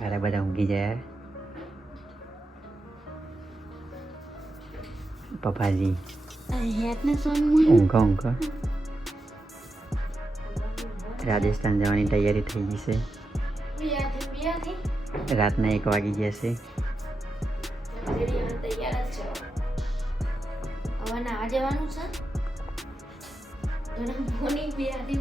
અરે બધા ઊંઘી જાય પપ્પાજી ઊંઘો રાજસ્થાન જવાની તૈયારી થઈ ગઈ છે રાતના 1 વાગી ગયા છે હવે નાવા જવાનું છે મોર્નિંગ બે આધી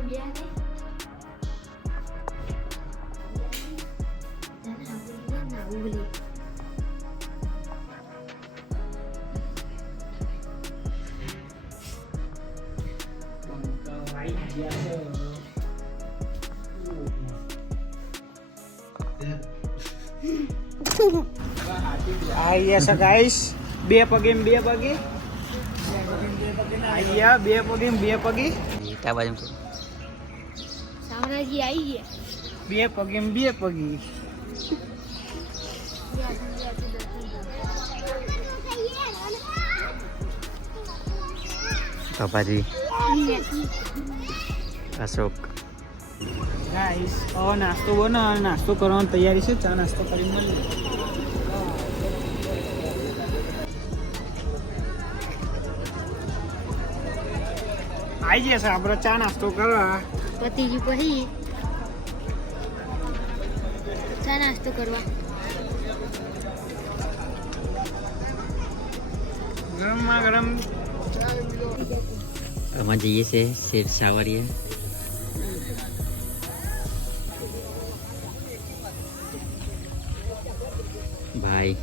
આયા છે ગાઈસ બે પગે આયા બે પગે તા બાજુ સામરાજી આવી ગયા બે પગે પપ્પાજી અશોક ગાઈસ હવે નાસ્તો બનાવ નાસ્તો કરવાની તૈયારી છે ચા નાસ્તો કરીને મળીએ આવી જશે આપણે ચા નાસ્તો કરવા પતિજી પછી ચા નાસ્તો કરવા ગરમમાં ગરમ અમે જઈએ છે શેઠ સાવરિયા ભાઈ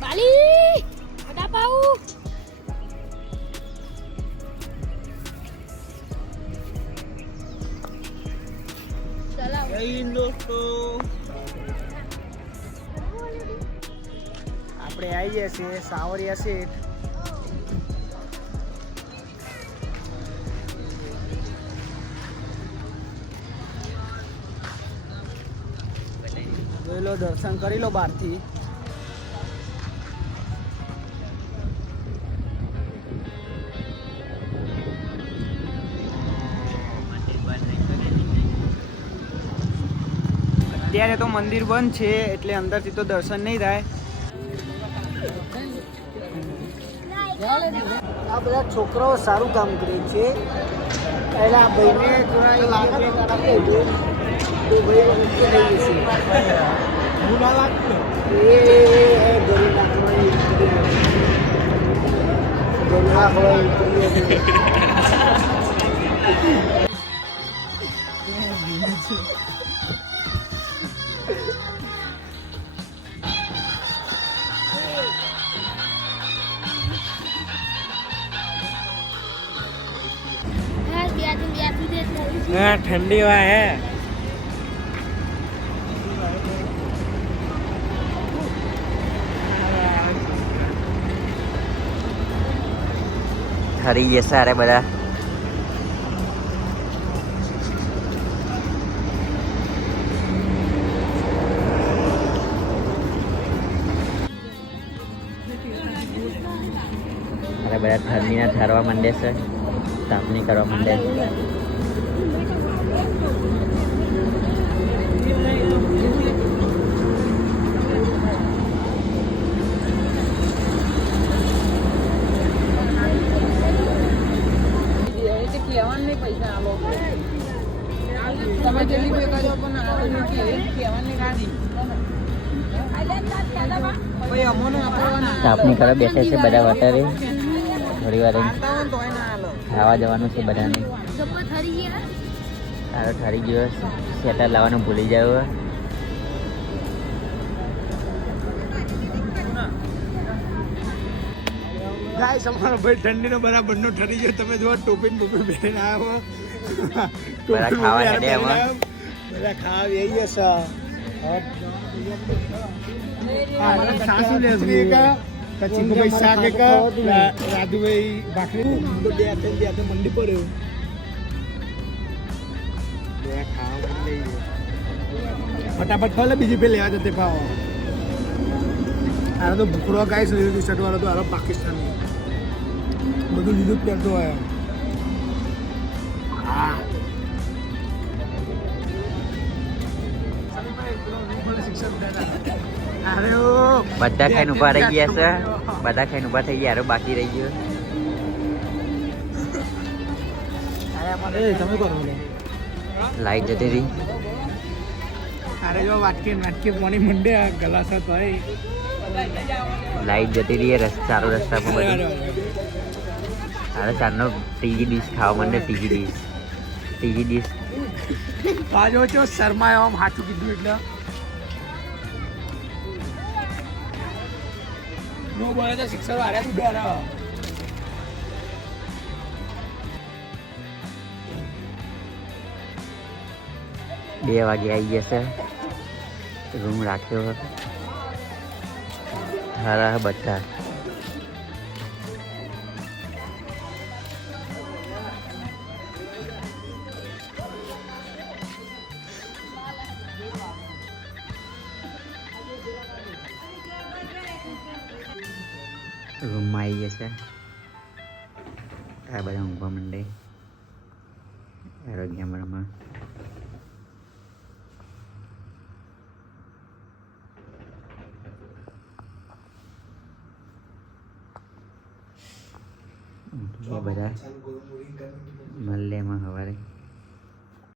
બાલી ફટાફાઉ દોસ્તો આપણે આવી ગયા છીએ સાવરિયા શેઠ જોઈ લો દર્શન કરી લો બહારથી અત્યારે તો મંદિર બંધ છે એટલે અંદરથી તો દર્શન નહીં થાય આ બધા છોકરાઓ સારું કામ કરે છે પહેલા ભાઈને થોડા ठंडी हुआ है હરી જશે અરે બધા ઠંડીના ઠારવા માંડે છે તાપણી કરવા માંડે તાપણી કરવા બેસે છે બધા વટારે થોડી વાર ખાવા જવાનું છે બધાને સારો ઠરી ગયો સ્વેટર લાવવાનું ભૂલી જાય ગાઈસ અમારો ભાઈ ઠંડીનો બરાબર નો ઠરી ગયો તમે જો ટોપી પહેરીને આવ્યો બધા ખાવા હેડે એમાં બધા ખાવા આવી જશે સાસુ લેસરી પછી ભાઈ શાક એક રાજુભાઈ ભાખરી બે હાથે મંડી પડ્યો બે ખાવા લઈ ફટાફટ ખાવ બીજી પે લેવા જતે પાવ આ તો ભૂખડો ગાય છે લીલી ટી-શર્ટ વાળો તો હાલો પાકિસ્તાની બધું લીલું જ પહેરતો હોય હા અરે ઓ બધા ખાઈને ઊભા રહી ગયા છે બધા ખાઈને ઊભા થઈ ગયા બાકી રહી ગયો તમે કરો લાઈટ જતી રહી અરે જો વાટકી પાણી મંડે આ ગલાસા ભાઈ લાઈટ જતી રહી ચાલુ રસ્તા પર બધું અરે ચારનો ત્રીજી ડીશ ખાવા માંડે ત્રીજી ડીશ બાજો છો શર્માયો આમ સાચું કીધું એટલે નો બોલે તો શિક્ષક આરે તું ડર 2 વાગે આવી જશે રૂમ રાખ્યો સારા બધા રૂમમાં આવી જશે આ બધા ઊંઘવા માંડે આરોગ્યમાં બધા મળે એમાં સવારે